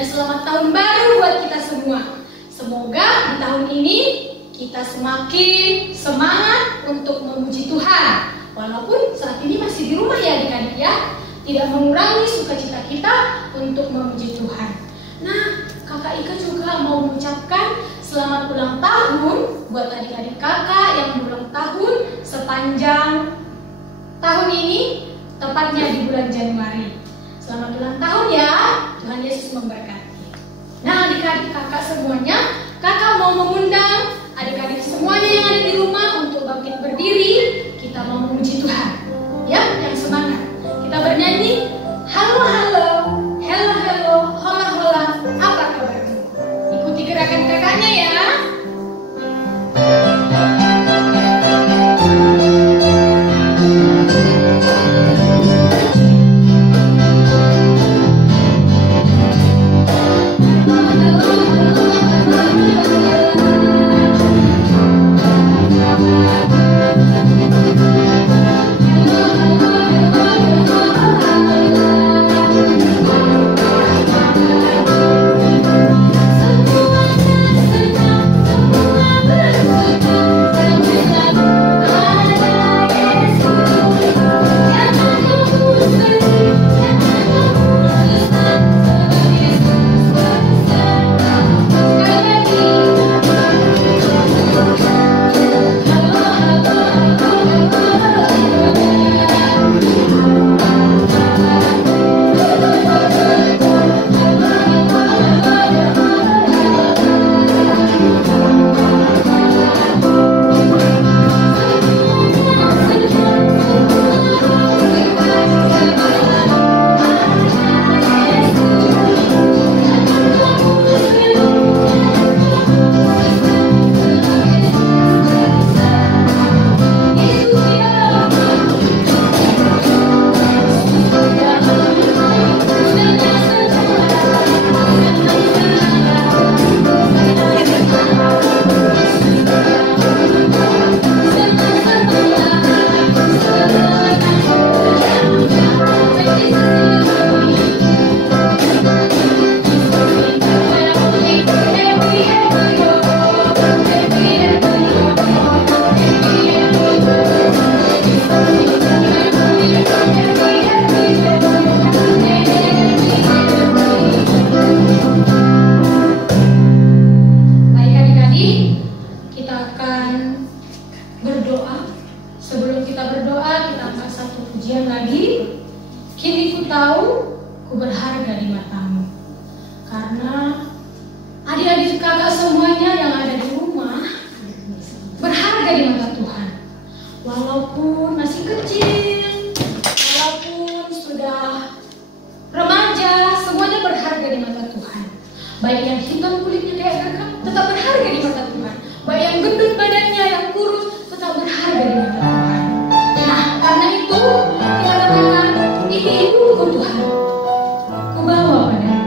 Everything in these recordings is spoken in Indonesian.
dan selamat tahun baru buat kita semua. Semoga di tahun ini kita semakin semangat untuk memuji Tuhan. Walaupun saat ini masih di rumah ya adik-adik ya, tidak mengurangi sukacita kita untuk memuji Tuhan. Nah, kakak Ika juga mau mengucapkan selamat ulang tahun buat adik-adik kakak yang berulang tahun sepanjang tahun ini, tepatnya di bulan Januari. Selamat ulang tahun ya, Tuhan Yesus memberkati. Nah adik-adik kakak semuanya, kakak mau mengundang adik-adik semuanya yang ada di rumah untuk bangkit berdiri. Kita mau memuji Tuhan. Ya, yang semangat. Kita bernyanyi, halo halo, hello hello, hola hola, apa kabarmu? Ikuti gerakan kakaknya ya. Baik yang hitam kulitnya kayak kakak tetap berharga di mata Tuhan. Baik yang gendut badannya, yang kurus tetap berharga di mata Tuhan. Nah karena itu kita katakan ini hidupku Tuhan, ku bawa padamu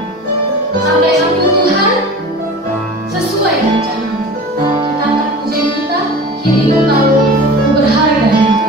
sampai waktu Tuhan sesuai rencanamu. Kita akan pujian kita, hidupku tahu ku berharga di mata.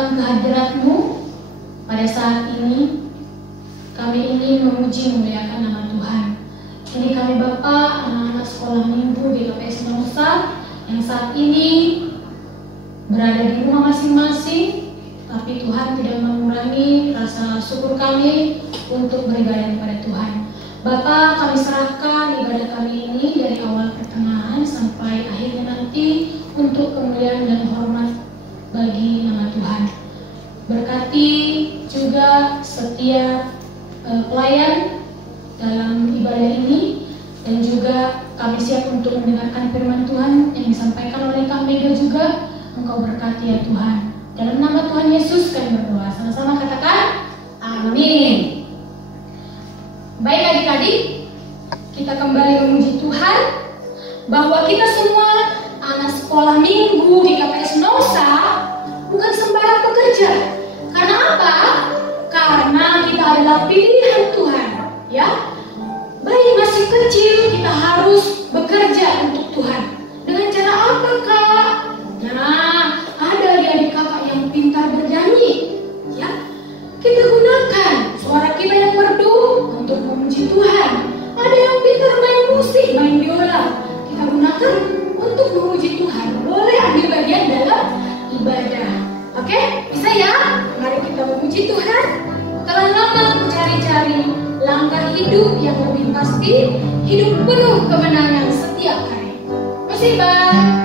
datang ke hadirat-Mu pada saat ini. Kami ingin memuji memuliakan nama Tuhan. Ini kami Bapa, anak-anak sekolah minggu GKPS Nusa yang saat ini berada di rumah masing-masing, tapi Tuhan tidak mengurangi rasa syukur kami untuk beribadah kepada Tuhan. Bapa, kami serahkan ibadah kami ini dari awal pertengahan sampai akhirnya nanti untuk kemuliaan dan hormat bagi nama Tuhan. Berkati juga setiap pelayan dalam ibadah ini, dan juga kami siap untuk mendengarkan firman Tuhan yang disampaikan oleh Kak Mega juga. Engkau berkati ya Tuhan. Dalam nama Tuhan Yesus kami berdoa. Sama-sama katakan amin. Baik adik-adik, kita kembali memuji Tuhan bahwa kita semua anak sekolah minggu di KPS Nusa bukan sembarang pekerja. Karena apa? Karena kita adalah pilihan Tuhan, ya. Bayi masih kecil, kita harus bekerja untuk Tuhan. Dengan cara apa, Kak? Nah, ada adik-adik kakak yang pintar bernyanyi, ya. Kita gunakan suara kita yang merdu untuk memuji Tuhan. Ada yang pintar main musik, main biola. Kita gunakan untuk memuji Tuhan. Boleh ambil bagian dalam ibadah. Oke? Bisa ya? Mari kita memuji Tuhan. Telah lama mencari-cari langkah hidup yang lebih pasti, hidup penuh kemenangan setiap hari. Masih Bang.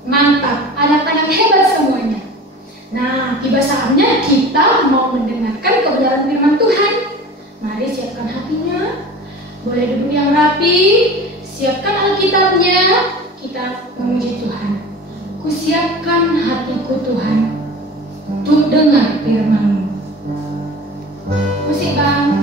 Mantap, anak-anak hebat semuanya. Nah, tiba saatnya kita mau mendengar mendengarkan kebenaran firman Tuhan. Mari siapkan hatinya, boleh duduk yang rapi, siapkan Alkitabnya, kita memuji Tuhan. Kusiapkan hatiku Tuhan untuk dengar firman-Mu. Musik Bang.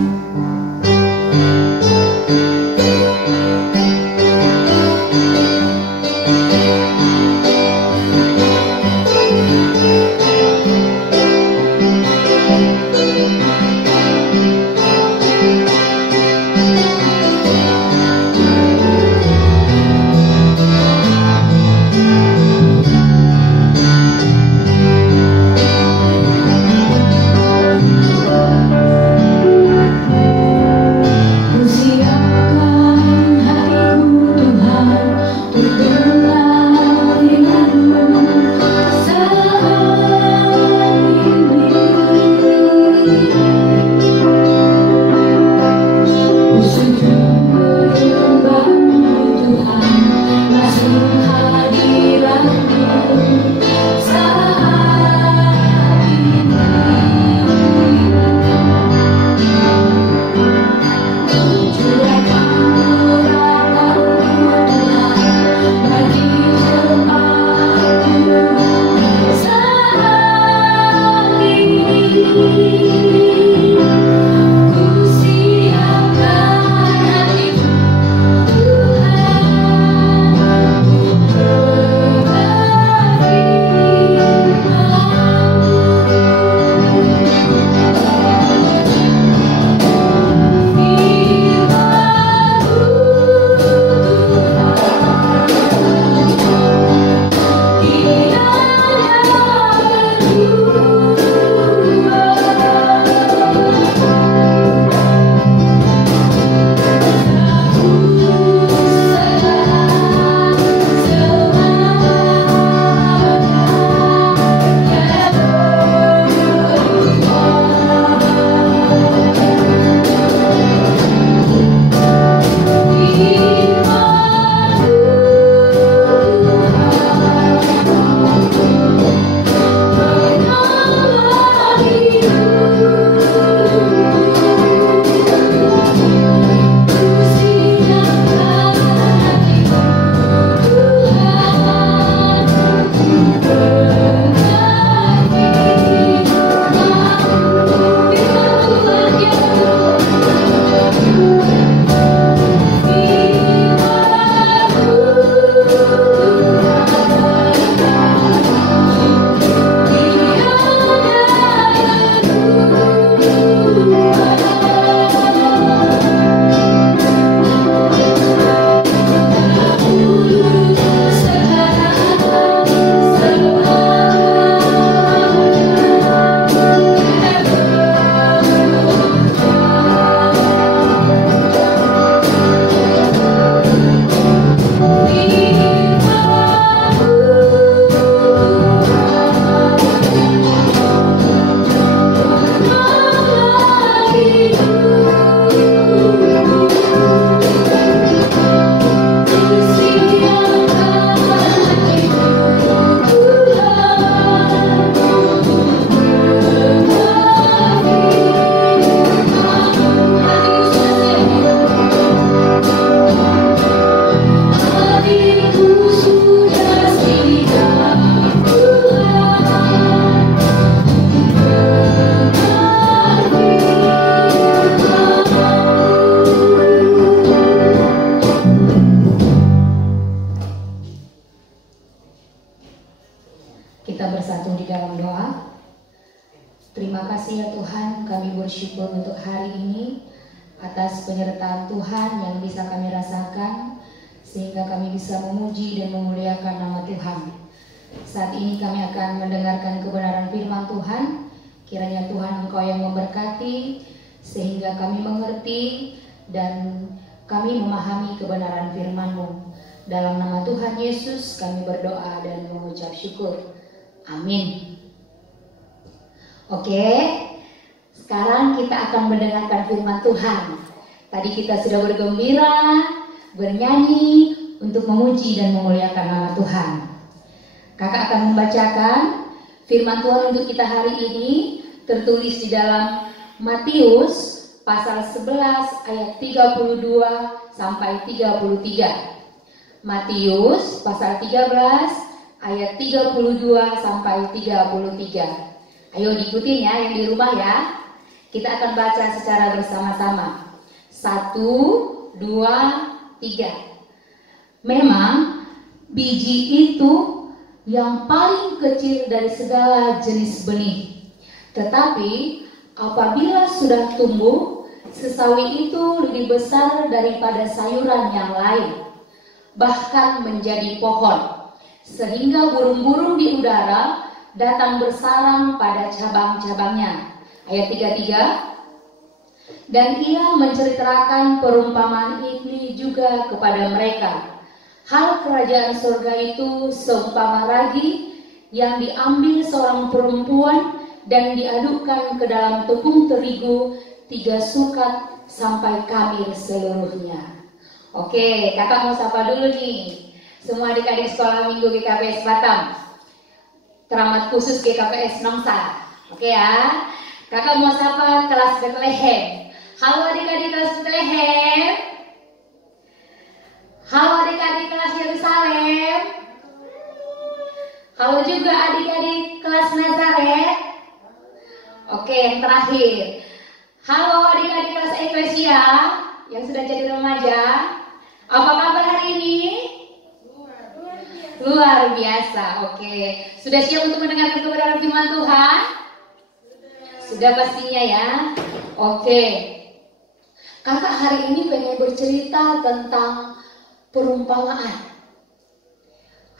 bersyukur untuk hari ini atas penyertaan Tuhan yang bisa kami rasakan sehingga kami bisa memuji dan memuliakan nama Tuhan. Saat ini kami akan mendengarkan kebenaran firman Tuhan. Kiranya Tuhan Engkau yang memberkati sehingga kami mengerti dan kami memahami kebenaran firman-Mu. Dalam nama Tuhan Yesus kami berdoa dan mengucap syukur. Amin. Oke, sekarang kita akan mendengarkan firman Tuhan. Tadi kita sudah bergembira, bernyanyi untuk memuji dan memuliakan nama Tuhan. Kakak akan membacakan firman Tuhan untuk kita hari ini tertulis di dalam Matius pasal 11 ayat 32 sampai 33. Matius pasal 13 ayat 32 sampai 33. Ayo diikutin ya yang di rumah ya. Kita akan baca secara bersama-sama. 1, 2, 3. Memang biji itu yang paling kecil dari segala jenis benih. Tetapi apabila sudah tumbuh, sesawi itu lebih besar daripada sayuran yang lain, bahkan menjadi pohon, sehingga burung-burung di udara datang bersarang pada cabang-cabangnya. Ayat 33. Dan ia menceritakan perumpamaan ini juga kepada mereka. Hal kerajaan surga itu seumpama ragi yang diambil seorang perempuan dan diadukkan ke dalam tepung terigu 3 sukat sampai kamir seluruhnya. Oke, kakak mau sapa dulu nih semua adik-adik sekolah minggu GKPS Batam, teramat khusus GKPS Nongsa. Oke ya, kakak mau sapa kelas Bethlehem. Halo adik-adik kelas Bethlehem. Halo adik-adik kelas Yerusalem. Halo juga adik-adik kelas Nazaret. Oke, yang terakhir. Halo adik-adik kelas Eklesia yang sudah jadi remaja. Apa kabar hari ini? Luar biasa. Oke, sudah siap untuk mendengarkan kebenaran firman Tuhan? Sudah pastinya ya. Oke, kakak hari ini pengen bercerita tentang perumpamaan.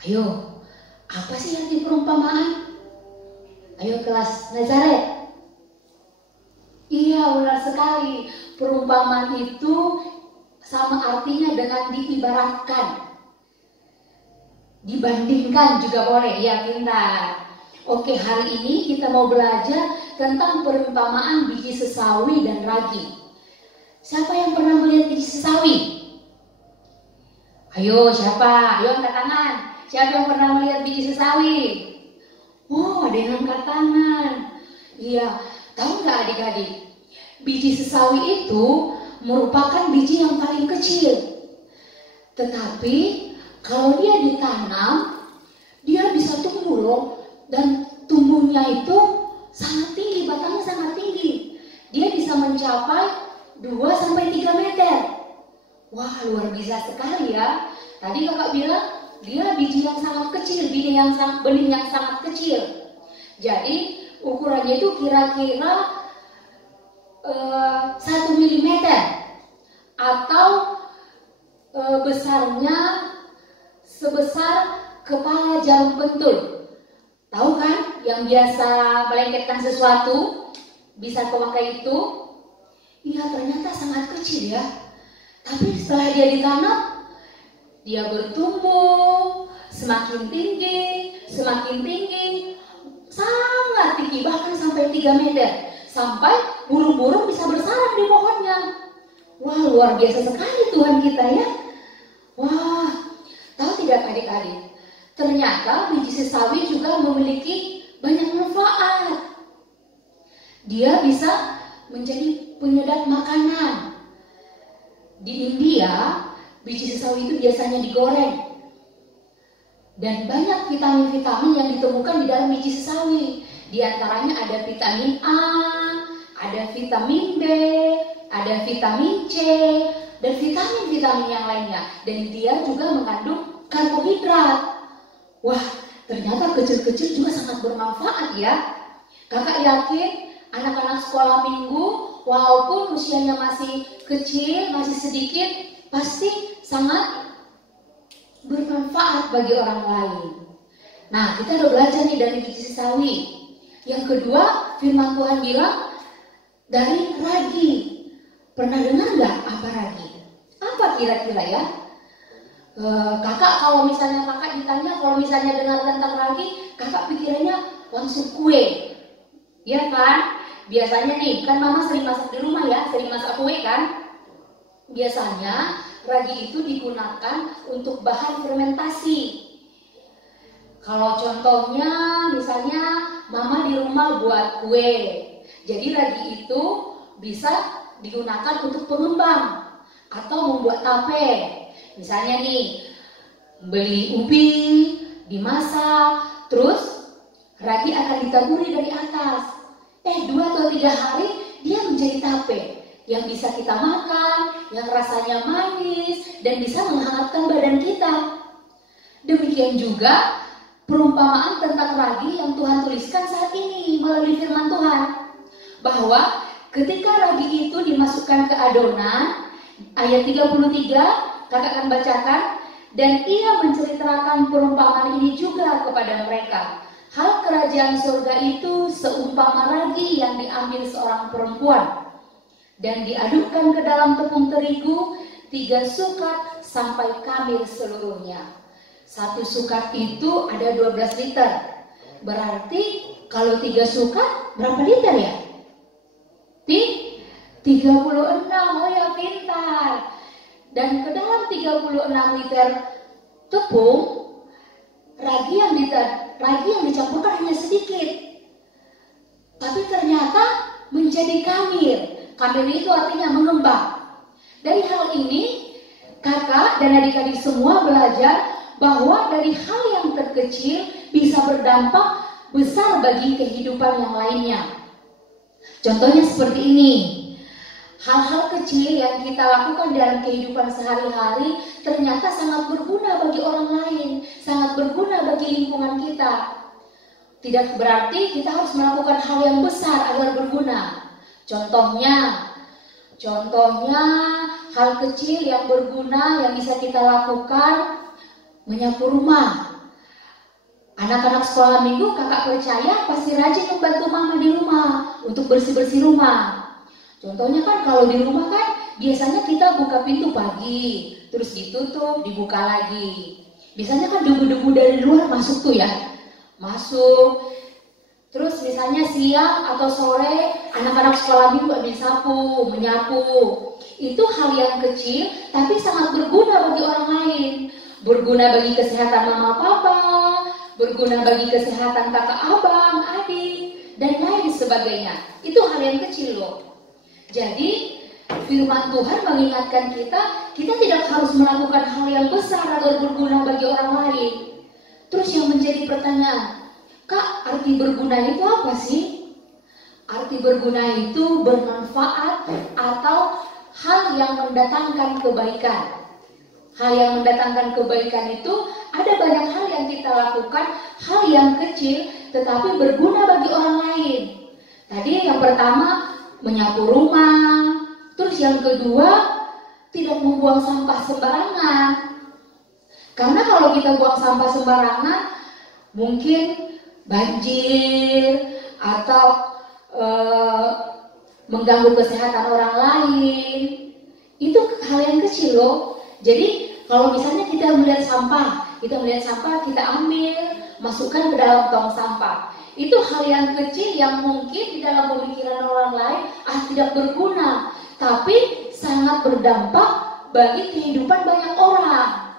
Ayo, apa sih arti perumpamaan? Ayo kelas Nazaret. Iya, benar sekali. Perumpamaan itu sama artinya dengan diibaratkan. Dibandingkan juga boleh, ya pintar. Oke, hari ini kita mau belajar tentang perumpamaan biji sesawi dan ragi. Siapa yang pernah melihat biji sesawi? Ayo, siapa? Ayo angkat tangan. Siapa yang pernah melihat biji sesawi? Oh, ada yang angkat tangan. Iya, tahu nggak adik-adik? Biji sesawi itu merupakan biji yang paling kecil. Tetapi kalau dia ditanam, dia bisa tumbuh loh. Dan tumbuhnya itu sangat tinggi, batangnya sangat tinggi. Dia bisa mencapai 2-3 meter. Wah, luar biasa sekali ya. Tadi kakak bilang dia biji yang sangat kecil, benih yang sangat kecil. Jadi ukurannya itu kira-kira 1 mm atau besarnya sebesar kepala jarum pentul. Tahu kan yang biasa melengketkan sesuatu bisa memakai itu? Iya, ternyata sangat kecil ya. Tapi setelah dia ditanam, dia bertumbuh semakin tinggi, sangat tinggi, bahkan sampai 3 meter. Sampai burung-burung bisa bersarang di pohonnya. Wah, luar biasa sekali Tuhan kita ya. Wah, tahu tidak adik-adik? Ternyata biji sesawi juga memiliki banyak manfaat. Dia bisa menjadi penyedap makanan. Di India, biji sesawi itu biasanya digoreng. Dan banyak vitamin-vitamin yang ditemukan di dalam biji sesawi. Di antaranya ada vitamin A, ada vitamin B, ada vitamin C, dan vitamin-vitamin yang lainnya. Dan dia juga mengandung karbohidrat. Wah, ternyata kecil-kecil juga sangat bermanfaat ya. Kakak yakin anak-anak sekolah minggu, walaupun usianya masih kecil, masih sedikit, pasti sangat bermanfaat bagi orang lain. Nah, kita udah belajar nih dari biji sesawi. Yang kedua, firman Tuhan bilang dari ragi. Pernah dengar nggak apa ragi? Apa kira-kira ya? Kakak kalau misalnya kakak ditanya, kalau misalnya dengar tentang ragi, kakak pikirannya langsung kue. Ya kan? Biasanya nih, kan mama sering masak di rumah ya, sering masak kue kan? Biasanya ragi itu digunakan untuk bahan fermentasi. Kalau contohnya misalnya mama di rumah buat kue, Jadi ragi itu bisa digunakan untuk pengembang atau membuat tape. Misalnya nih, beli ubi, dimasak, terus ragi akan ditaburi dari atas. 2 atau 3 hari dia menjadi tape yang bisa kita makan, yang rasanya manis dan bisa menghangatkan badan kita. Demikian juga perumpamaan tentang ragi yang Tuhan tuliskan saat ini melalui firman Tuhan, bahwa ketika ragi itu dimasukkan ke adonan, ayat 33 kakak akan bacakan, dan ia menceritakan perumpamaan ini juga kepada mereka. Hal kerajaan surga itu seumpama ragi yang diambil seorang perempuan dan diadukkan ke dalam tepung terigu 3 sukat sampai kamir seluruhnya. 1 sukat itu ada 12 liter. Berarti kalau 3 sukat berapa liter ya? 36. Oh ya, pintar. Dan ke dalam 36 liter tepung, ragi yang dicampurkan hanya sedikit, tapi ternyata menjadi kamir. Kamir itu artinya mengembang. Dari hal ini, kakak dan adik-adik semua belajar bahwa dari hal yang terkecil bisa berdampak besar bagi kehidupan yang lainnya. Contohnya seperti ini. Hal-hal kecil yang kita lakukan dalam kehidupan sehari-hari ternyata sangat berguna bagi orang lain, sangat berguna bagi lingkungan kita. Tidak berarti kita harus melakukan hal yang besar agar berguna. Contohnya hal kecil yang berguna yang bisa kita lakukan, menyapu rumah. Anak-anak sekolah minggu kakak percaya pasti rajin membantu mama di rumah untuk bersih-bersih rumah. Contohnya kan kalau di rumah kan biasanya kita buka pintu pagi, terus ditutup, dibuka lagi. Biasanya kan debu-debu dari luar masuk tuh ya, masuk. Terus misalnya siang atau sore anak-anak sekolah minggu ambil sapu, menyapu. Itu hal yang kecil tapi sangat berguna bagi orang lain. Berguna bagi kesehatan mama papa, berguna bagi kesehatan kakak abang, adik, dan lain sebagainya. Itu hal yang kecil loh. Jadi firman Tuhan mengingatkan kita tidak harus melakukan hal yang besar agar berguna bagi orang lain. Terus yang menjadi pertanyaan, Kak, arti berguna itu apa sih? Arti berguna itu bermanfaat atau hal yang mendatangkan kebaikan. Hal yang mendatangkan kebaikan itu ada banyak hal yang kita lakukan, hal yang kecil tetapi berguna bagi orang lain. Tadi yang pertama menyapu rumah, terus yang kedua tidak membuang sampah sembarangan. Karena kalau kita buang sampah sembarangan mungkin banjir atau mengganggu kesehatan orang lain. Itu hal yang kecil loh. Jadi kalau misalnya kita melihat sampah, kita ambil, masukkan ke dalam tong sampah. Itu hal yang kecil yang mungkin di dalam pemikiran orang lain tidak berguna, tapi sangat berdampak bagi kehidupan banyak orang.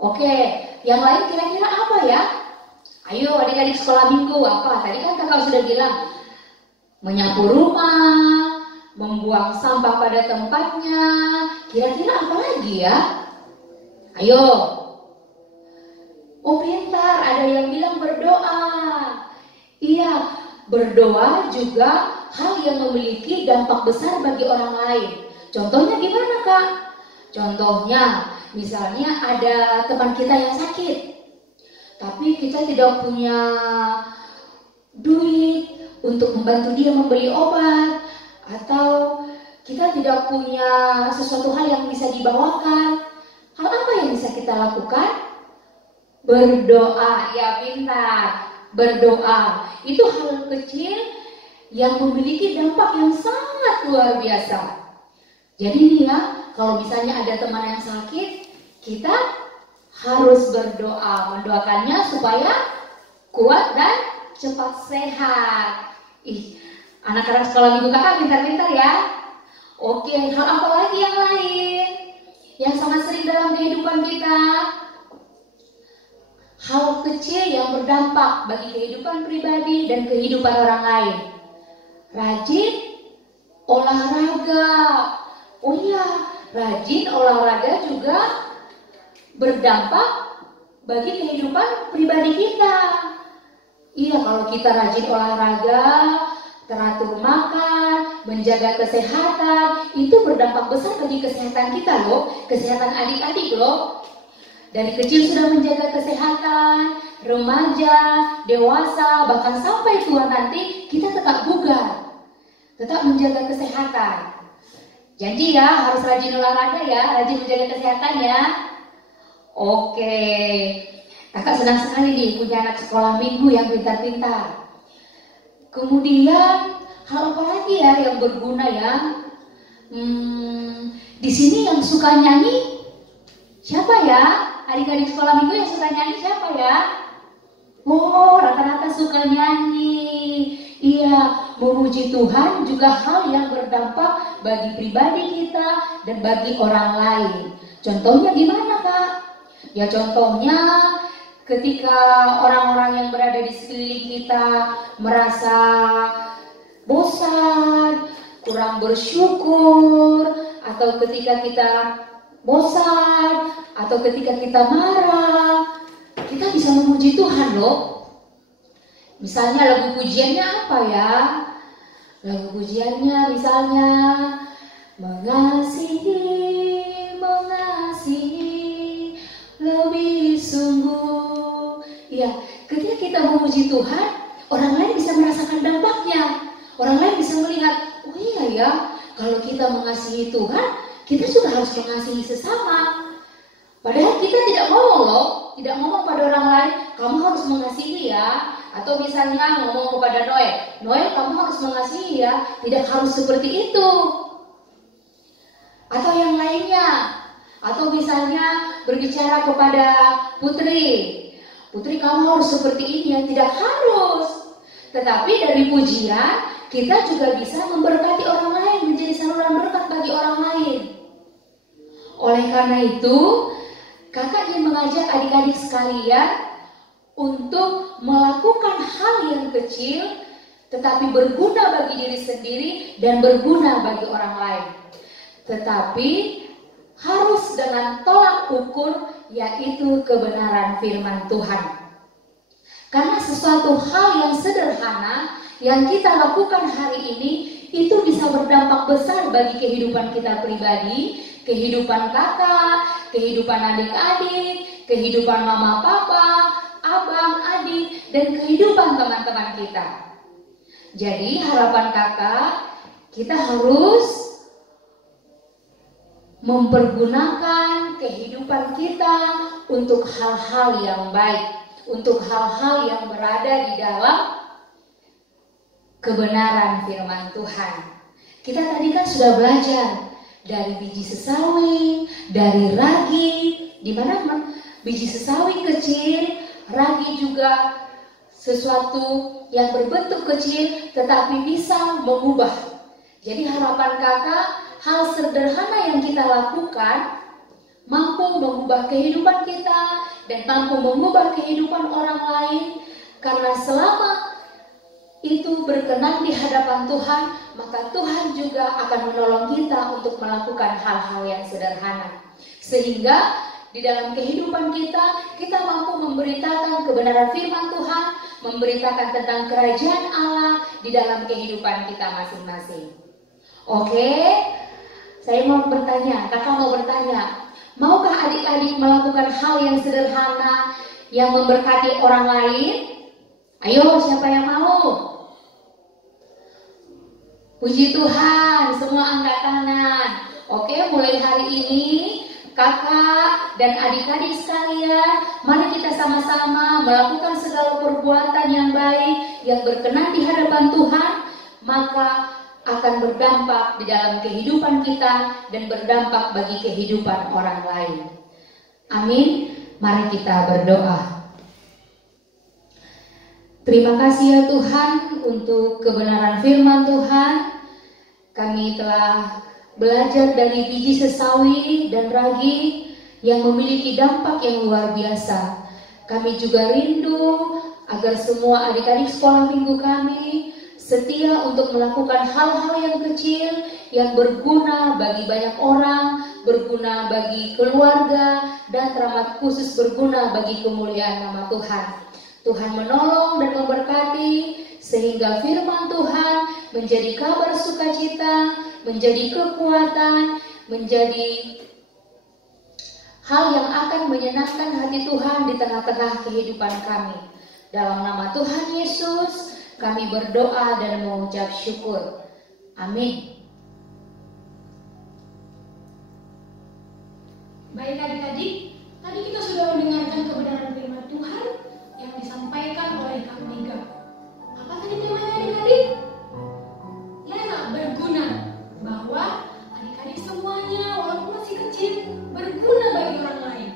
Oke, yang lain kira-kira apa ya? Ayo adik-adik sekolah minggu, apa? Tadi kan kakak sudah bilang, menyapu rumah, membuang sampah pada tempatnya. Kira-kira apa lagi ya? Ayo. Oh pintar, ada yang bilang berdoa. Iya, berdoa juga hal yang memiliki dampak besar bagi orang lain. Contohnya gimana Kak? Contohnya, misalnya ada teman kita yang sakit, tapi kita tidak punya duit untuk membantu dia membeli obat, atau kita tidak punya sesuatu hal yang bisa dibawakan. Hal apa yang bisa kita lakukan? Berdoa, ya pintar. Berdoa itu hal kecil yang memiliki dampak yang sangat luar biasa. Jadi nih ya, kalau misalnya ada teman yang sakit, kita harus berdoa, mendoakannya supaya kuat dan cepat sehat. Anak-anak sekolah minggu kakak pintar-pintar ya. Oke, hal apa lagi yang lain yang sangat sering dalam kehidupan kita? Hal kecil yang berdampak bagi kehidupan pribadi dan kehidupan orang lain. rajin olahraga. Oh iya, rajin olahraga juga berdampak bagi kehidupan pribadi kita. Iya, kalau kita rajin olahraga, teratur makan, menjaga kesehatan, itu berdampak besar bagi kesehatan kita loh, kesehatan adik-adik loh. Dari kecil sudah menjaga kesehatan, remaja, dewasa, bahkan sampai tua nanti kita tetap bugar, tetap menjaga kesehatan. Janji ya, harus rajin olahraga ya, rajin menjaga kesehatan ya. Oke, kakak senang sekali nih punya anak sekolah minggu yang pintar-pintar. Kemudian hal apa lagi ya yang berguna ya? Di sini yang suka nyanyi siapa ya? Adik-adik sekolah minggu yang suka nyanyi siapa ya? Oh, rata-rata suka nyanyi. Iya, memuji Tuhan juga hal yang berdampak bagi pribadi kita dan bagi orang lain. Contohnya gimana Kak? Ya contohnya ketika orang-orang yang berada di sekeliling kita merasa bosan, kurang bersyukur, atau ketika kita bosan, atau ketika kita marah, kita bisa memuji Tuhan loh. Misalnya lagu pujiannya apa ya? Lagu pujiannya misalnya mengasihi, mengasihi lebih sungguh. Ya, ketika kita memuji Tuhan, orang lain bisa merasakan dampaknya. Orang lain bisa melihat, oh iya ya, kalau kita mengasihi Tuhan, kita juga harus mengasihi sesama. Padahal kita tidak ngomong loh, tidak ngomong pada orang lain, kamu harus mengasihi ya. Atau misalnya ngomong kepada Noel, Noel kamu harus mengasihi ya, tidak harus seperti itu. Atau yang lainnya. Atau misalnya berbicara kepada Putri, Putri kamu harus seperti ini ya, tidak harus. Tetapi dari pujian kita juga bisa memberkati orang lain, menjadi saluran berkat bagi orang lain. Oleh karena itu, kakak ingin mengajak adik-adik sekalian untuk melakukan hal yang kecil tetapi berguna bagi diri sendiri dan berguna bagi orang lain. Tetapi harus dengan tolak ukur, yaitu kebenaran firman Tuhan. Karena sesuatu hal yang sederhana yang kita lakukan hari ini itu bisa berdampak besar bagi kehidupan kita pribadi, kehidupan kakak, kehidupan adik-adik, kehidupan mama papa, abang, adik, dan kehidupan teman-teman kita. Jadi harapan kakak, kita harus mempergunakan kehidupan kita untuk hal-hal yang baik, untuk hal-hal yang berada di dalam kebenaran firman Tuhan. Kita tadi kan sudah belajar dari biji sesawi, dari ragi, di mana biji sesawi kecil, ragi juga sesuatu yang berbentuk kecil tetapi bisa mengubah. Jadi harapan kakak, hal sederhana yang kita lakukan mampu mengubah kehidupan kita dan mampu mengubah kehidupan orang lain. Karena selama itu berkenan di hadapan Tuhan, maka Tuhan juga akan menolong kita untuk melakukan hal-hal yang sederhana. Sehingga di dalam kehidupan kita, kita mampu memberitakan kebenaran firman Tuhan, memberitakan tentang kerajaan Allah di dalam kehidupan kita masing-masing. Oke, saya mau bertanya, kakak mau bertanya, maukah adik-adik melakukan hal yang sederhana yang memberkati orang lain? Ayo, siapa yang mau? Puji Tuhan, semua angkat tangan. Oke, mulai hari ini kakak dan adik-adik sekalian, mari kita sama-sama melakukan segala perbuatan yang baik, yang berkenan di hadapan Tuhan, maka akan berdampak di dalam kehidupan kita dan berdampak bagi kehidupan orang lain. Amin. Mari kita berdoa. Terima kasih ya Tuhan untuk kebenaran firman Tuhan. Kami telah belajar dari biji sesawi dan ragi yang memiliki dampak yang luar biasa. Kami juga rindu agar semua adik-adik sekolah minggu kami setia untuk melakukan hal-hal yang kecil yang berguna bagi banyak orang, berguna bagi keluarga, dan teramat khusus berguna bagi kemuliaan nama Tuhan. Tuhan menolong dan memberkati sehingga firman Tuhan menjadi kabar sukacita, menjadi kekuatan, menjadi hal yang akan menyenangkan hati Tuhan di tengah-tengah kehidupan kami. Dalam nama Tuhan Yesus, kami berdoa dan mengucap syukur. Amin. Baik adik-adik, tadi kita sudah mendengarkan kebenaran firman Tuhan yang disampaikan oleh Kak Mega. Apa tadi temanya adik-adik? Ya, berguna. Bahwa adik-adik semuanya walaupun masih kecil, berguna bagi orang lain.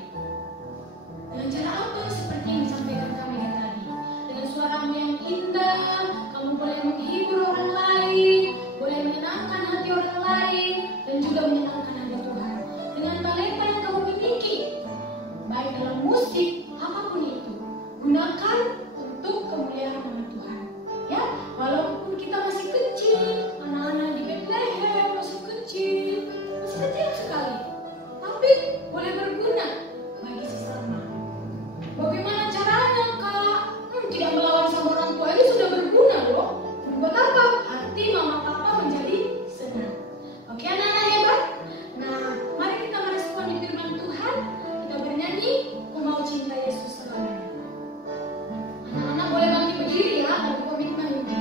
Dengan cara apa? Seperti yang disampaikan Kak Mega tadi. Dengan suaramu yang indah, kamu boleh menghibur orang lain, boleh menyenangkan hati orang lain, dan juga menyenangkan hati Tuhan. Dengan talenta yang kamu miliki, baik dalam musik, apapun itu, gunakan untuk kemuliaan nama Tuhan. Ya, walaupun kita masih kecil, anak-anak di Bethlehem masih kecil sekali, tapi boleh berguna bagi sesama. Bagaimana caranya, Kak? Tidak melawan sama orang tua ini sudah berguna loh. Buat apa? Hati mama papa menjadi senang. Oke, anak-anak hebat. Nah, mari kita merespon di firman Tuhan. Kita bernyanyi, Ku Mau Cinta Yesus Selamanya. Anak-anak boleh bangkit berdiri ya, ada komitmen ini.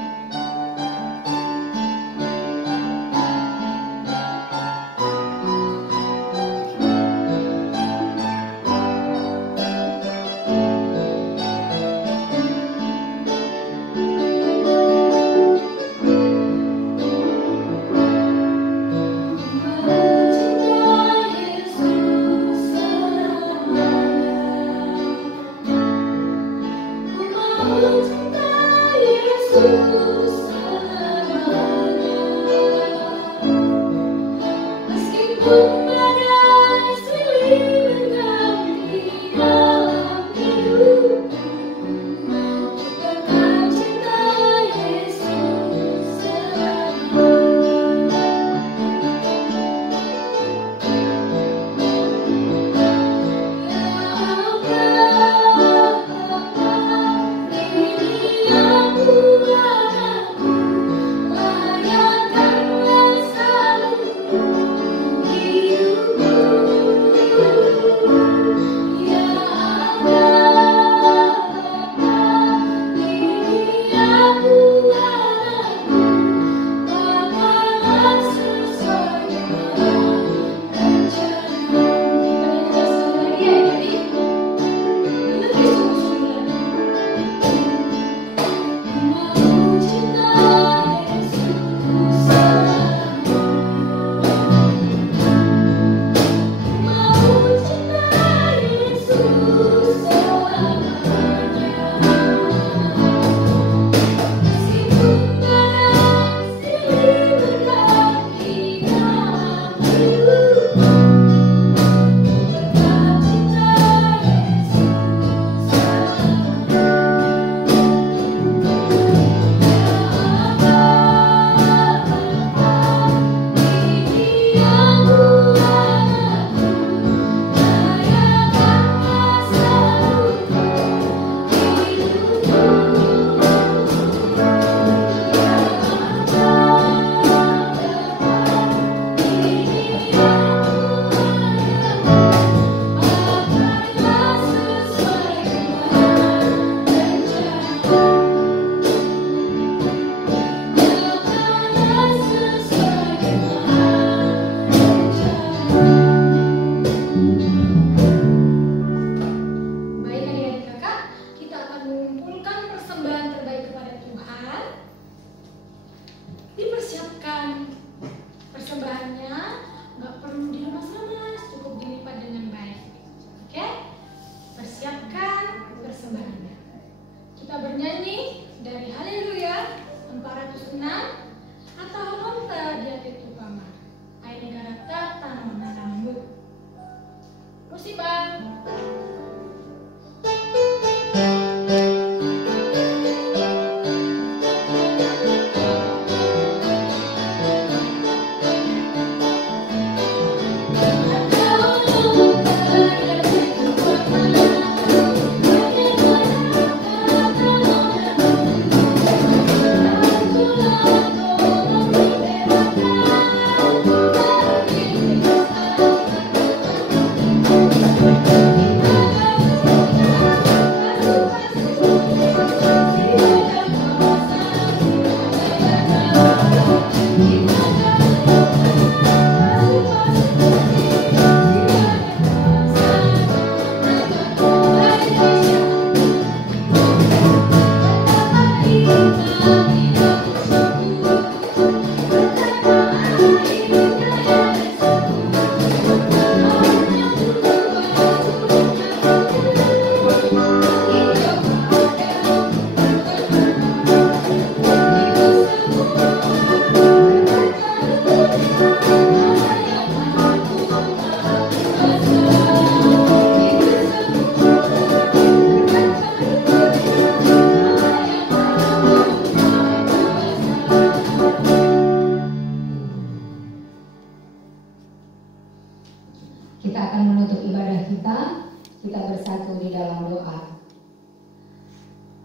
bersatu di dalam doa.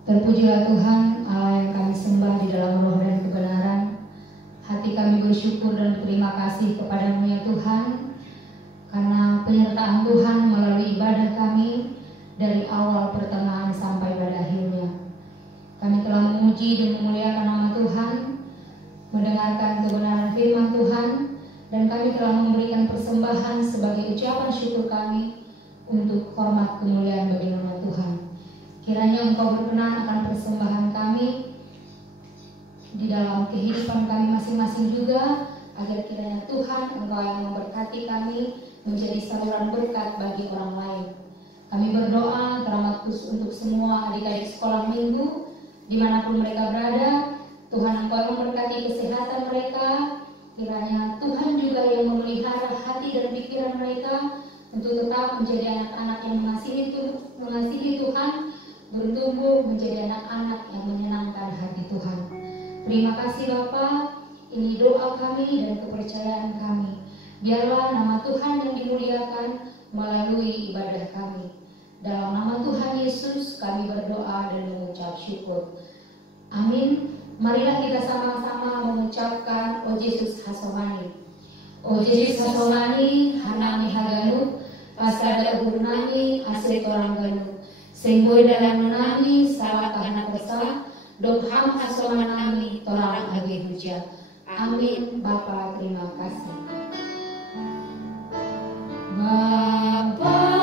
Terpujilah Tuhan, Allah yang kami sembah di dalam roh dan kebenaran. Hati kami bersyukur dan terima kasih kepada-Mu ya Tuhan, karena penyertaan Tuhan melalui ibadah kami dari awal, pertengahan, sampai pada akhirnya. Kami telah memuji dan memuliakan nama Tuhan, mendengarkan kebenaran firman Tuhan, dan kami telah memberikan persembahan sebagai ucapan syukur kami untuk hormat kemuliaan bagi nama Tuhan. Kiranya Engkau berkenan akan persembahan kami di dalam kehidupan kami masing-masing juga, agar kiranya Tuhan Engkau yang memberkati kami menjadi saluran berkat bagi orang lain. Kami berdoa terutama untuk semua adik-adik sekolah minggu dimanapun mereka berada. Tuhan Engkau yang memberkati kesehatan mereka. Kiranya Tuhan juga yang memelihara hati dan pikiran mereka untuk tetap menjadi anak-anak yang mengasihi Tuhan, bertumbuh menjadi anak-anak yang menyenangkan hati Tuhan. Terima kasih Bapa, ini doa kami dan kepercayaan kami. Biarlah nama Tuhan yang dimuliakan melalui ibadah kami. Dalam nama Tuhan Yesus kami berdoa dan mengucap syukur. Amin. Marilah kita sama-sama mengucapkan O Yesus Hasomani. O Yesus Hasomani, hanami haganu, pasada burnami, asyik orang ganu. Sengboy dalam menami, salah kahana pesa, doham hasomanami, torang age huja. Amin. Bapa, terima kasih. Bapa,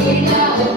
Kita